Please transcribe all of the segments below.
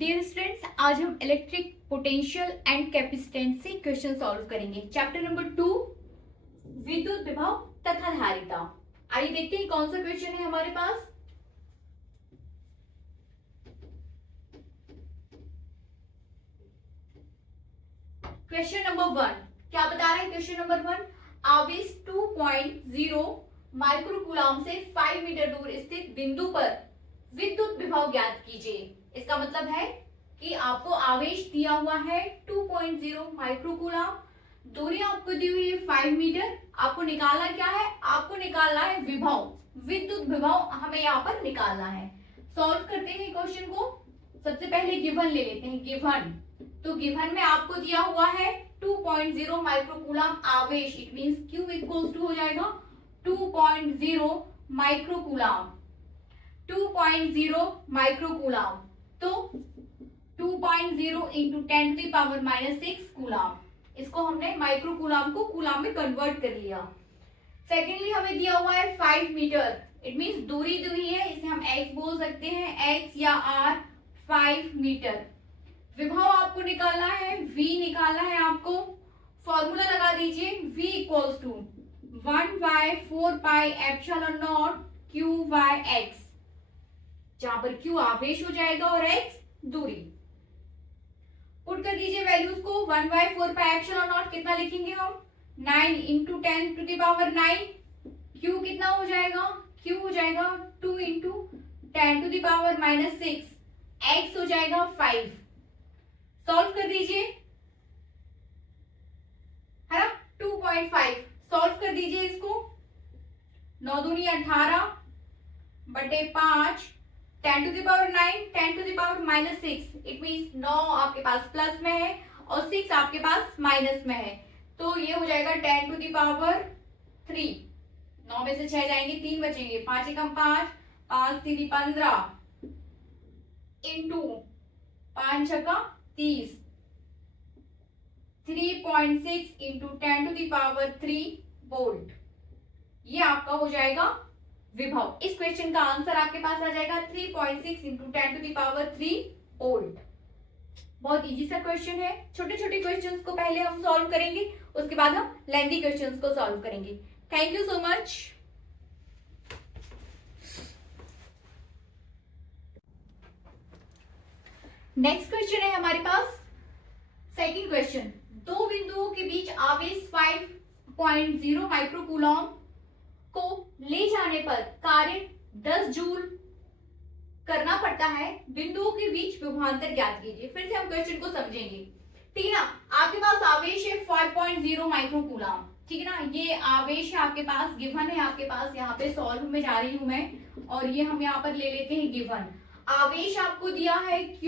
Dear students, आज हम electric potential and capacitancy question solve करेंगे। चैप्टर नंबर 2, विद्युत विभव तथा धारिता। आइए देखते हैं कौन सा क्वेश्चन है हमारे पास। क्वेश्चन नंबर 1 क्या बता रहा है? क्वेश्चन नंबर 1, आवेश 2.0 माइक्रोकूलम से 5 मीटर दूर स्थित बिंदु पर विद्युत विभव ज्ञात कीजिए। इसका मतलब है कि आपको आवेश दिया हुआ है 2.0 माइक्रोकूलम, दूरी आपको दी हुई है 5 मीटर। आपको निकालना क्या है? आपको निकालना है विभव, विद्युत विभव हमें यहाँ पर निकालना है। सॉल्व करते हैं क्वेश्चन को। सबसे पहले गिवन ले लेते हैं। गिवन तो गिवन में आपको दिया हुआ है 2.0 माइक्रोकूलम आवेश। It means Q equals to हो जाएगा 2.0 माइक्रोकूलम। 2.0 माइक्रोकूलम तो 2.0 into 10 to the power -6 coulomb. इसको हमने माइक्रोकूलम को कूलम में कन्वर्ट कर लिया। सेकेंडली हमें दिया हुआ है 5 मीटर। इट मींस दूरी दूरी है, इसे हम x बोल सकते हैं, x या r। 5 मीटर विभव आपको निकालना है, v निकालना है आपको। फॉर्मूला लगा दीजिए, v equals to 1/4 pi epsilon not q by x, जहां पर q आवेश हो जाएगा और x दूरी। पुट कर दीजिए वैल्यूज को। 1/4 पाई एप्सिलॉन नॉट कितना लिखेंगे हम? 9 into 10 to the power 9। q कितना हो जाएगा? q हो जाएगा 2 into 10 to the power -6। x हो जाएगा 5। सॉल्व कर दीजिए, है ना? 2.5 सॉल्व कर दीजिए इसको। 9 दूनी 18 बटे 5, 10 to the power 9, 10 to the power -6। It means 9 आपके पास प्लस में है और 6 आपके पास माइनस में है, तो ये हो जाएगा 10 टू द पावर 3। 9 में से 6 जाएंगे, 3 बचेंगे। 5 एकम 5, 5 3 15 इंटू 5 छक्का 30, 3.6 into 10 to the power 3 volt. ये आपका हो जाएगा विभव। इस क्वेश्चन का आंसर आपके पास आ जाएगा 3.6 into 10 to the power 3 volt. बहुत इजी सा क्वेश्चन है। छोटे छोटे क्वेश्चंस को पहले हम सॉल्व करेंगे, उसके बाद हम लेंथी क्वेश्चंस को सॉल्व करेंगे। Thank you so much. Next question है हमारे पास सेकंड क्वेश्चन। दो बिंदुओं के बीच आवेश 5.0 माइक्रोकूलम को ले जाने पर कार्य 10 जूल करना पड़ता है। बिंदुओं के बीच विभवांतर ज्ञात कीजिए। फिर से हम क्वेश्चन को समझेंगे, ठीक है ना? आपके पास आवेश है 5.0 माइक्रोकूलम, ठीक है ना? ये आवेश है आपके पास, गिवन है आपके पास। यहाँ पे सॉल्व में जा रही हूं मैं, और ये हम यहाँ पर ले लेते हैं गिवन। आवेश आपको दिया है Q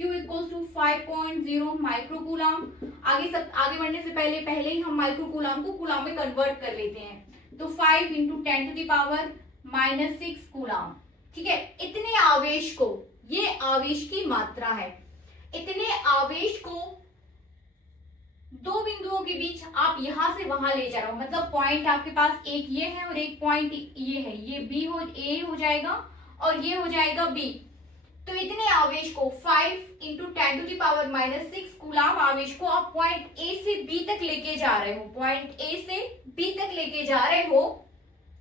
इक्वल्स टू 5.0 माइक्रोकूलम। आगे बढ़ने से पहले ही हम माइक्रोकूलम को कूलम में कन्वर्ट कर लेते हैं। तो 5 into 10 to the power -6 coulomb, ठीक है? इतने आवेश को, ये आवेश की मात्रा है, इतने आवेश को दो बिंदुओं के बीच आप यहां से वहां ले जा रहे हो। मतलब पॉइंट आपके पास एक ये है और एक पॉइंट ये है। ये A हो जाएगा और ये हो जाएगा B। तो इतने आवेश को 5 into 10 to the power -6 coulomb आवेश को आप पॉइंट A से B तक लेके जा रहे हो। पॉइंट A से B तक लेके जा रहे हो,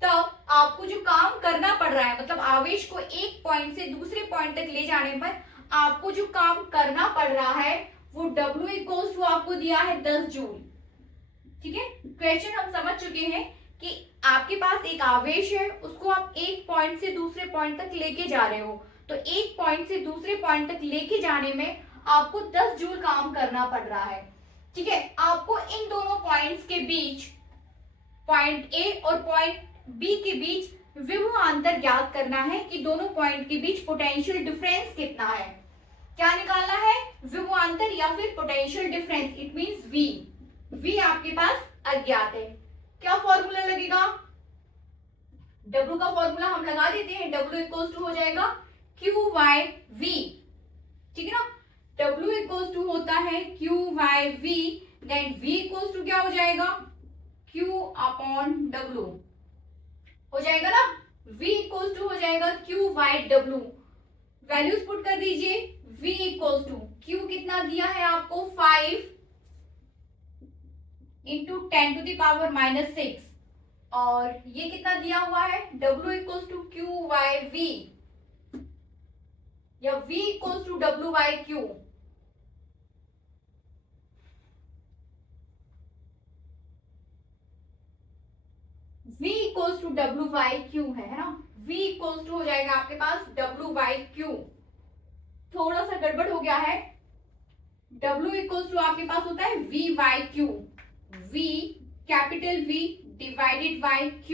तब आपको जो काम करना पड़ रहा है, मतलब आवेश को एक पॉइंट से दूसरे पॉइंट तक ले जाने पर आपको जो काम करना पड़ रहा है वो W इक्वल्स टू आपको दिया है 10 जूल, ठीक है? क्वेश्चन हम समझ चुके हैं कि आपके पास एक आवेश है, उसको आप एक पॉइंट से दूसरे पॉइंट तक लेके जा रहे हो। तो एक पॉइंट से दूसरे पॉइंट तक लेके जाने में आपको 10 जूल काम करना पड़ रहा है, ठीक है? आपको इन दोनों पॉइंट्स के बीच, पॉइंट A और पॉइंट B के बीच विभवांतर ज्ञात करना है कि दोनों पॉइंट के बीच पोटेंशियल डिफरेंस कितना है। क्या निकालना है? विभवांतर या फिर potential difference. It means V आपके पास अज्ञात है। क्या फॉर्मूला लगेगा? W का फॉर्मूला हम लगा देते हैं। W इक्वल्स टू हो जाएगा Q बाय V, ठीक है ना? W इक्वल्स टू होता है Q by V, then V equals to क्या हो जाएगा? Q अपॉन W हो जाएगा ना? V इक्वल्स टू हो जाएगा Q by W। Values put कर दीजिए। v इक्वल्स टू q कितना दिया है आपको 5 इंटू 10⁻⁻6 और ये कितना दिया हुआ है w equals to q by v या v equals to w by q। v equals to w by q है ना, v इक्वल्स टू हो जाएगा आपके पास w बाय q। थोड़ा सा गड़बड़ हो गया है, w इक्वल्स टू आपके पास होता है v by q, v capital V divided by q।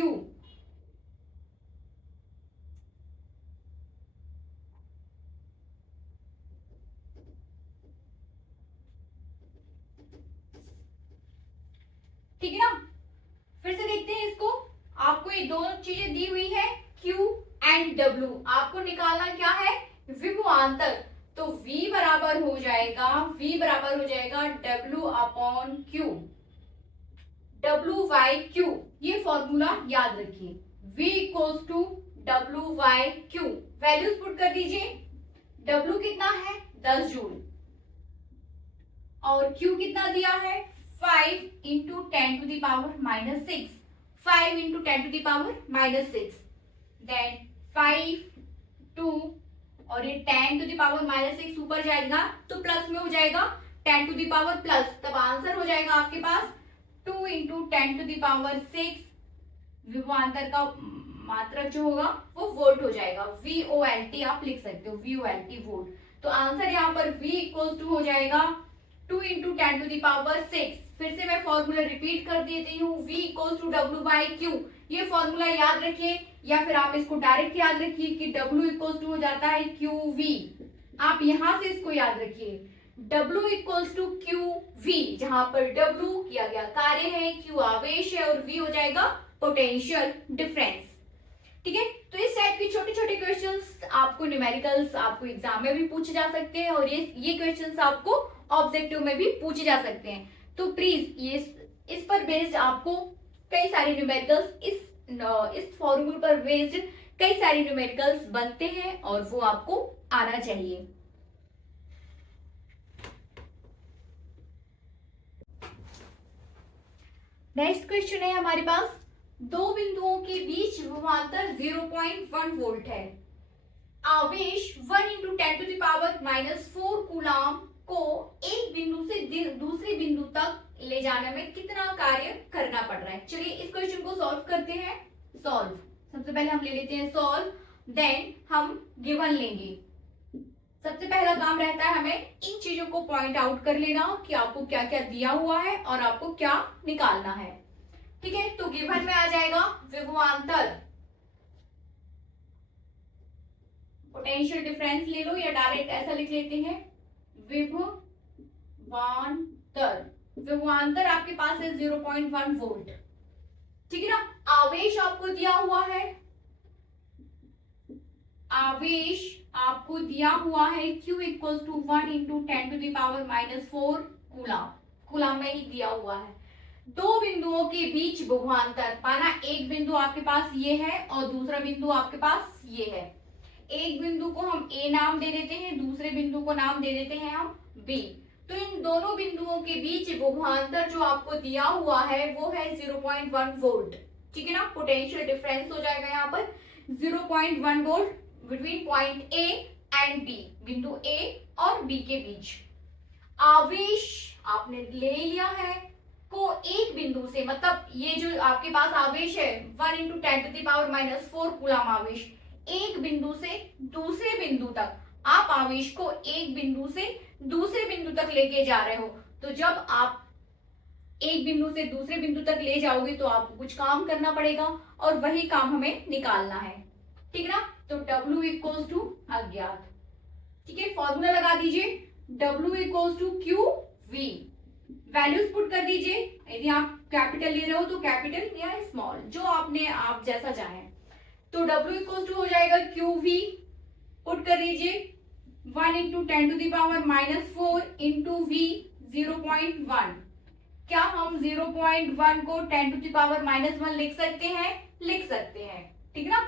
ठीक है ना, फिर से देखते हैं इसको। आपको ये दोनों चीजें दी हुई है Q एंड W, आपको निकालना क्या है विभवांतर। तो V बराबर हो जाएगा W upon Q, W by Q। ये फॉर्मूला याद रखिए, V equals to W by Q। Values put कर दीजिए। W कितना है 10 जूल और Q कितना दिया है 5 इंटू 10⁻⁻6, 5 इंटू 10⁻⁻6, देन 5 2 और ये 10⁻⁻6 ऊपर जाएगा तो प्लस में हो जाएगा 10⁻+, तब आंसर हो जाएगा आपके पास 2 इंटू 10⁻6। विभवांतर का मात्रक जो होगा वो वोल्ट हो जाएगा, VOLT आप लिख सकते हो, VOLT वोल्ट। तो आंसर यहाँ पर V इक्वल्स टू हो जाएगा 2 इंटू 10⁻6। फिर से मैं फॉर्मूला रिपीट कर देती हूँ, V equals to W by Q। ये फॉर्मूला याद रखिए या फिर आप इसको डायरेक्ट याद रखिए कि W इक्वल्स टू हो जाता है QV। आप यहां से इसको याद रखिए, W इक्वल्स टू QV, जहां पर W किया गया कार्य है, Q आवेश है और V हो जाएगा पोटेंशियल डिफरेंस। ठीक है, तो इस टाइप की छोटे छोटे क्वेश्चंस आपको न्यूमेरिकल्स आपको एग्जाम में भी पूछे जा सकते हैं और ये क्वेश्चंस आपको ऑब्जेक्टिव में भी पूछे जा सकते हैं। तो प्लीज ये इस पर बेस्ड आपको कई सारे न्यूमेरिकल्स इस फॉर्मूले पर बेस्ड कई सारे न्यूमेरिकल्स बनते हैं और वो आपको आना चाहिए। नेक्स्ट क्वेश्चन है हमारे पास, दो बिंदुओं के बीच विभवांतर 0.1 वोल्ट है। आवेश 1 इंटू 10⁻⁻4 कूलाम को एक बिंदु से दूसरे बिंदु तक ले जाने में कितना कार्य करना पड़ रहा है। चलिए इस क्वेश्चन को सॉल्व करते हैं। सॉल्व, सबसे पहले हम ले लेते हैं सॉल्व, देन हम गिवन लेंगे। सबसे पहला काम रहता है हमें इन चीजों को पॉइंट आउट कर लेना कि आपको क्या क्या दिया हुआ है और आपको क्या निकालना है। ठीक है, तो गिवन में आ जाएगा विभवांतर, पोटेंशियल डिफरेंस ले लो या डायरेक्ट ऐसा लिख लेते हैं विभवांतर। विभवांतर आपके पास है 0.1 वोल्ट। ठीक है ना, आवेश आपको दिया हुआ है, आवेश आपको दिया हुआ है Q equals to 1 into 10⁻⁻4 coulomb, coulomb में ही दिया हुआ है। दो बिंदुओं के बीच विभवांतर, माना एक बिंदु आपके पास ये है और दूसरा बिंदु आपके पास ये है। एक बिंदु को हम A नाम दे देते हैं, दूसरे बिंदु को नाम दे देते हैं हम B। तो इन दोनों बिंदुओं के बीच विभवांतर जो आपको दिया हुआ है वो है 0.1 वोल्ट। ठीक है ना, पोटेंशियल डिफरेंस हो जाएगा यहाँ पर 0.1 volt between point A and B, बिंदु A और B के बीच। आवेश आपने ले लिया है को एक बिंदु से, मतलब ये जो आपके पास आवेश है 1 इंटू 10⁻⁻4 कूलाम आवेश, एक बिंदु से दूसरे बिंदु तक, आप आवेश को एक बिंदु से दूसरे बिंदु तक लेके जा रहे हो। तो जब आप एक बिंदु से दूसरे बिंदु तक ले जाओगे तो आपको कुछ काम करना पड़ेगा और वही काम हमें निकालना है। ठीक है ना, तो W इक्वल्स टू अज्ञात। ठीक है, फॉर्मूला लगा दीजिए, W equals to QV। Values put कर दीजिए, यदि आप कैपिटल ले रहे हो तो कैपिटल या स्मॉल, जो आप जैसा चाहें। तो W इक्वल्स टू हो जाएगा QV, पुट कर दीजिए 1 इंटू 10⁻⁻4 इंटू V 0.1। क्या हम 0.1 को 10⁻⁻1 लिख सकते हैं? लिख सकते हैं। ठीक है ना,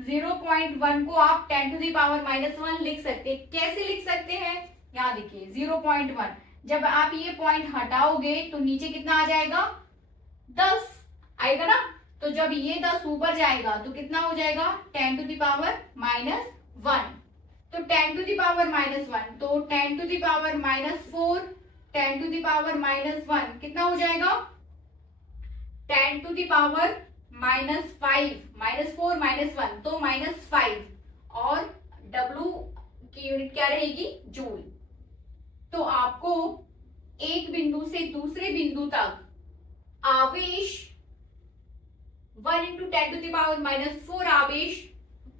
0.1 को आप 10⁻⁻1 लिख सकते हैं। कैसे लिख सकते हैं, यहाँ देखिए 0.1, जब आप ये पॉइंट हटाओगे तो नीचे कितना आ जाएगा, 10 आएगा ना। तो जब ये 10 ऊपर जाएगा तो कितना हो जाएगा, 10⁻⁻1। तो 10⁻⁻1 तो 10⁻⁻4 10⁻⁻1 कितना हो जाएगा, 10⁻⁻5 -4 -1 तो -5, और W की यूनिट क्या रहेगी, जूल। तो आपको एक बिंदु से दूसरे बिंदु तक आवेश 1 × 10⁻⁻4 आवेश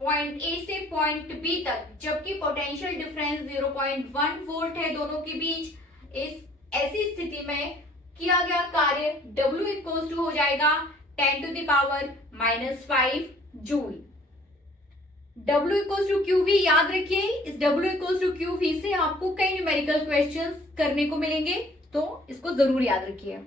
पॉइंट ए से पॉइंट बी तक, जबकि पोटेंशियल डिफरेंस 0.1 वोल्ट है दोनों के बीच, इस ऐसी स्थिति में किया गया कार्य W इक्वल टू हो जाएगा 10⁻⁻5 joule. W equal to QV याद रखिए, इस W इक्वल टू QV से आपको कई न्यूमेरिकल क्वेश्चंस करने को मिलेंगे, तो इसको जरूर याद रखिए।